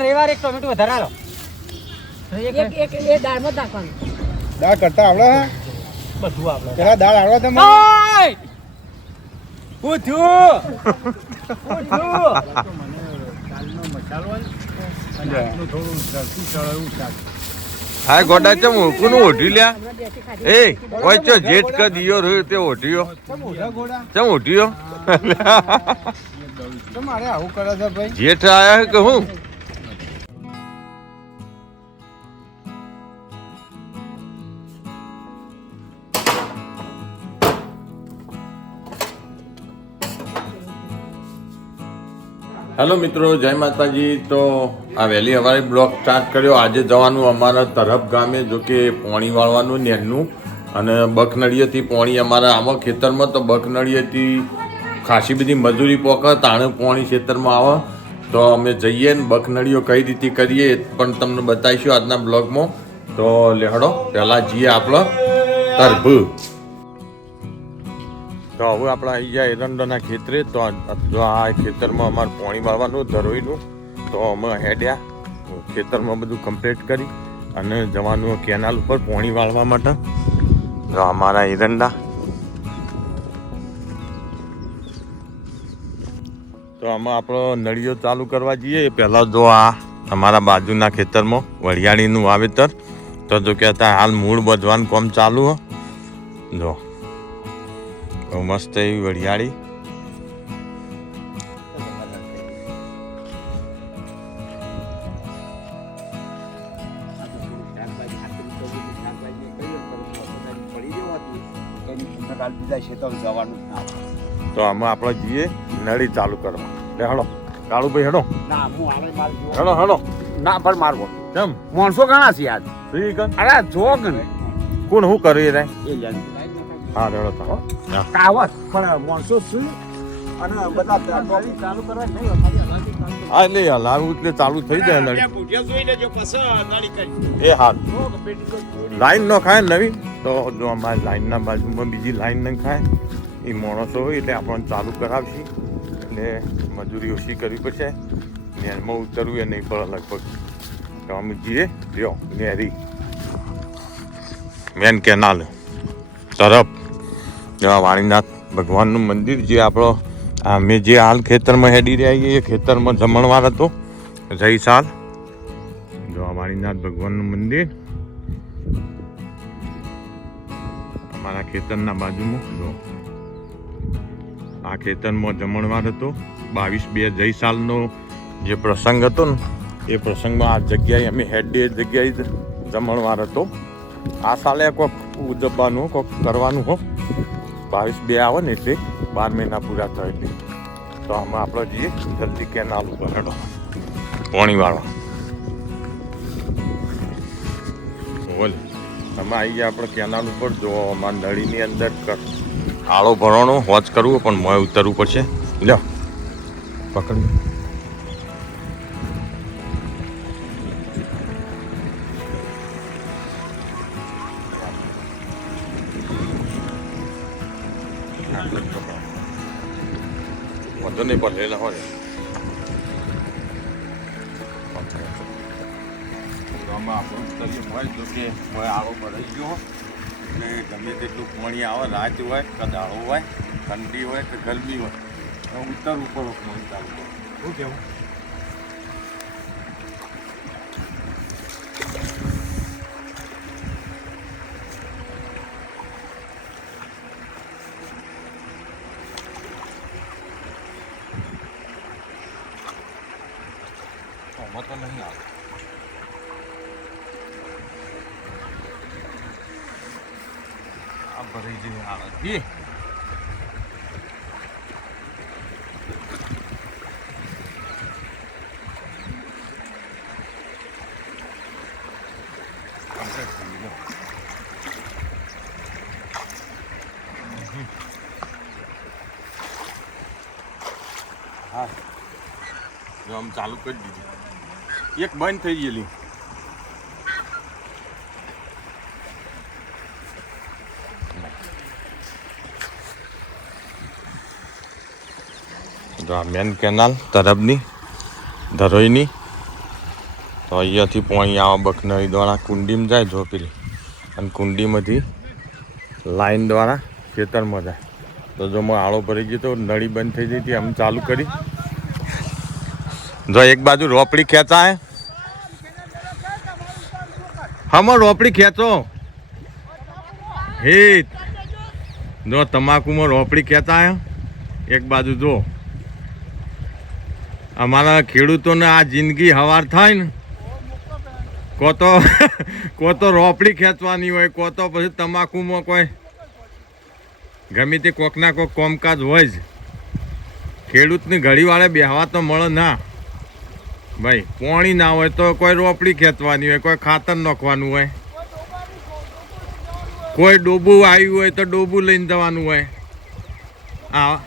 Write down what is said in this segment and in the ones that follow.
રેવાર એક ટોમેટો વધારે આલો એક એ દાળમાં નાખવાનું દાળ કરતા આવડે બધું આવડે પેલા દાળ આવડે તમે હા ગોડા ચમ કોનું ઓઢી લ્યા એ વચ્ચે જેઠ ક દિયો રહ્યો તે ઓઢિયો ચમ ઓઢિયો તમારે આવું કરે છે ભાઈ જેઠ આયા કે હું હેલો મિત્રો જય માતાજી તો આ વહેલી સવારે બ્લોગ સ્ટાર્ટ કર્યો આજે જવાનું અમારા તરફ ગામે જો કે પોણી વાળવાનું નેરનું અને બખનળીએથી પોણી અમારા આમાં ખેતરમાં તો બખનળીએથી ખાસી બધી મજૂરી પોકે તાણે પોણી ખેતરમાં આવે તો અમે જઈએ ને બખનળીઓ કઈ રીતે કરીએ પણ તમને બતાવીશું આજના બ્લોગમાં તો લેહડો પહેલાં જઈએ આપણે તરભ તો હવે આપણે આવી ગયા એરંડાના ખેતરે તો આ ખેતરમાં અમારે પાણી વાળવાનું ધરોઈનું તો અમે હેડ્યા ખેતરમાં બધું કમ્પ્લીટ કરી અને જવાનું કેનાલ ઉપર પાણી વાળવા માટે તો અમારા એરંડા તો આમાં આપણો નળીઓ ચાલુ કરવા જઈએ પહેલાં જો આ અમારા બાજુના ખેતરમાં વરિયાળીનું વાવેતર તો જો કે અત્યારે હાલ મૂળ બધવાનું કામ ચાલુ હો જો મસ્ત એવી વરિયાળી તો આમાં આપણે જઈએ નળી ચાલુ કરવા લે હડો કાળુભાઈ હેડો હેડો હેડો ના પણ મારવો કેમ માણસો ઘણા છે આજ અરે જોગ ને કોણ શું કરી રે એ હા રેડો તો કાવત પણ માણસો શું અને બધા ચાલુ કરવા નહીં હા એટલે હલાવું એટલે ચાલુ થઈ જાય નળી એ હા લાઈન ન ખાય નવી તો જો અમારી લાઈનના બાજુમાં બીજી લાઈન ન ખાય એ માણસો હોય એટલે આપણને ચાલુ કરાવશે એટલે મજૂરી ઓછી કરવી પડશે નેરમાં ઉતરવું એ નહીં પડે લગભગ તો અમે જઈએ જો નેરી મેન કેનાલ તરફ વાણીનાથ ભગવાનનું મંદિર જે આપણો અમે જે હાલ ખેતરમાં હેડી રહ્યા એ ખેતરમાં જમણવાર હતો જઈ સાલ જો વાણીનાથ ભગવાનનું મંદિર અમારા ખેતરના બાજુમાં જો આ ખેતરમાં જમણવાર હતો 22/2 જઈ સાલનો જે પ્રસંગ હતો ને એ પ્રસંગમાં આ જગ્યાએ અમે હેડી જગ્યાએ જમણવાર હતો આ સાલે કોઈક ઉજવવાનું કોઈક કરવાનું હો 22/2 આવે ને એટલે 12 મહિના પૂરા થાય એટલે તો આમાં આપણે જઈએ જલ્દી કેનાલ ઉપર હેડો પાણી વાળવા બોલ અમે આવી ગયા આપણે કેનાલ ઉપર જો અમારા નળીની અંદર આળો ભરવાનો હોજ કરવું પણ મોય ઉતરવું પડશે લ્યો પકડ વધુ નહીં પડેલા હોય આમાં આપણું તરીકે હોય જો કે હોય આવો ભરાઈ ગયો અને ગમે તેટલું પાણી આવે રાત હોય કે દાળો હોય ઠંડી હોય કે ગરમી હોય ઉતરવું પડો પાણી ચાલુ કરો શું કેવું તો નહીં આવે આ ભરી જેવી હાલત બી હા જો આમ ચાલુ કરી દીધી એક બંધ થઈ ગયેલી જો આ મેન કેનાલ તરફની ધરોઈની તો અહીંયાથી પોણી આવે બખનળી દ્વારા કુંડીમાં જાય જો પેલી અને કુંડીમાંથી લાઈન દ્વારા ખેતરમાં જાય તો જો મેં આળો ભરી ગયો તો નળી બંધ થઈ જઈ હતી આમ ચાલુ કરી જો એક બાજુ રોપડી ખેંચાય હમો રોપડી ખેંચો હિત જો તમાકુમાં રોપડી ખેંચાય એક બાજુ જો અમારા ખેડૂતોને આ જિંદગી હવાર થાય ને કો તો રોપડી ખેંચવાની હોય કો તો પછી તમાકુમાં કોઈ ગમે તે કોકના કોક કોમકાજ હોય જ ખેડૂતને ઘડી વાળે બેહવા તો મળે ના ભાઈ પોણી ના હોય તો કોઈ રોપડી ખેંચવાની હોય કોઈ ખાતર નાખવાનું હોય કોઈ ડોબું આવ્યું હોય તો ડોબું લઈને જવાનું હોય આ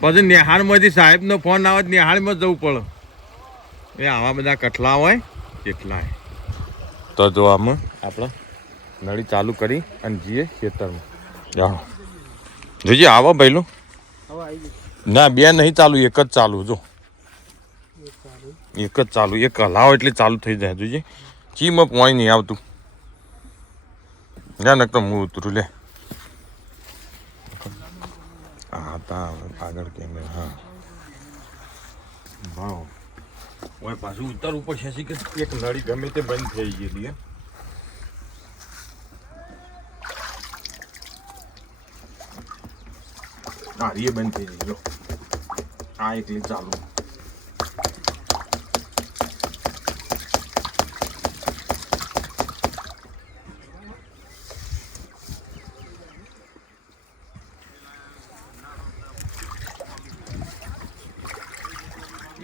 પછી નિહાળમાંથી સાહેબનો ફોન આવે નિહાળમાં જવું પડે એ આવા બધા કઠલા હોય કેટલાય તો જો આમાં આપણે નળી ચાલુ કરી અને જઈએ ખેતરમાં જાણો જોજે આવો ભાઈલું ના બે નહીં ચાલુ એક જ ચાલુ જો એક જ ચાલુ એક હલાવો એટલે ચાલુ થઈ જાય જોજે ચીમાં પોઈ નહીં આવતું ના નક તો હું ઉતરું લે હા તા આગળ કેમેરા હા ભાવ ઓય પાછું ઉતરવું પડશે કે એક નળી ગમે તે બંધ થઈ ગયેલી હે હા એ બંધ થઈ ગઈ જો આ એકલી ચાલુ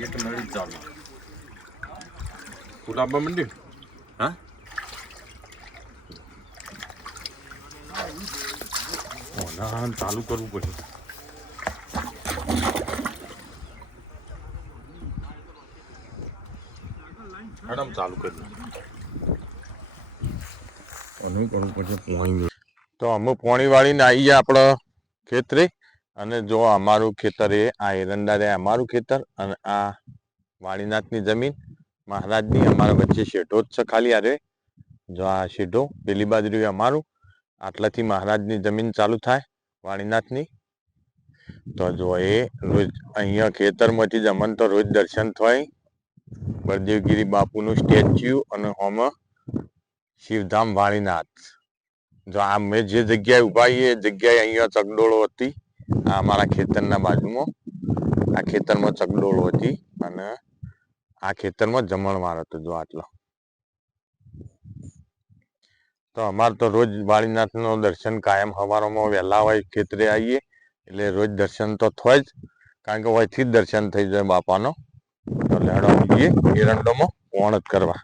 એક નળી ચાલુ ફૂલાબા મંડ્યું હા ના ચાલુ કરવું પડશે મેડમ ચાલુ કરી કરવું પડશે પોણી તો અમે પોણી વાળીને આવી ગયા આપણો ખેતરે અને જો અમારું ખેતર એ આ એરંડા રે અમારું ખેતર અને આ વાણીનાથની જમીન મહારાજની અમારા વચ્ચે શેઢો જ છે ખાલી આરે જો આ શેઢો પેલી બાજુ રહ્યું અમારું આટલાથી મહારાજની જમીન ચાલુ થાય વાણીનાથની તો જો એ રોજ અહીંયા ખેતરમાંથી જ અમને તો રોજ દર્શન થાય બળદેવગીરી બાપુનું સ્ટેચ્યુ અને હોમાં શિવધામ વાણીનાથ જો આ મેં જે જગ્યાએ ઉભા એ જગ્યાએ અહીંયા ચકડોળો હતી આ અમારા ખેતરના બાજુમાં આ ખેતરમાં ચકડોળો હતી અને આ ખેતરમાં જમણવાર હતો જો આટલો તો અમારે તો રોજ વાળીનાથનો દર્શન કાયમ સવારમાં વહેલા હોય ખેતરે આવીએ એટલે રોજ દર્શન તો થાય જ કારણ કે અહીંથી જ દર્શન થઈ જાય બાપાનો તો લેડો જઈએ એરંડોમાં પોણ જ કરવા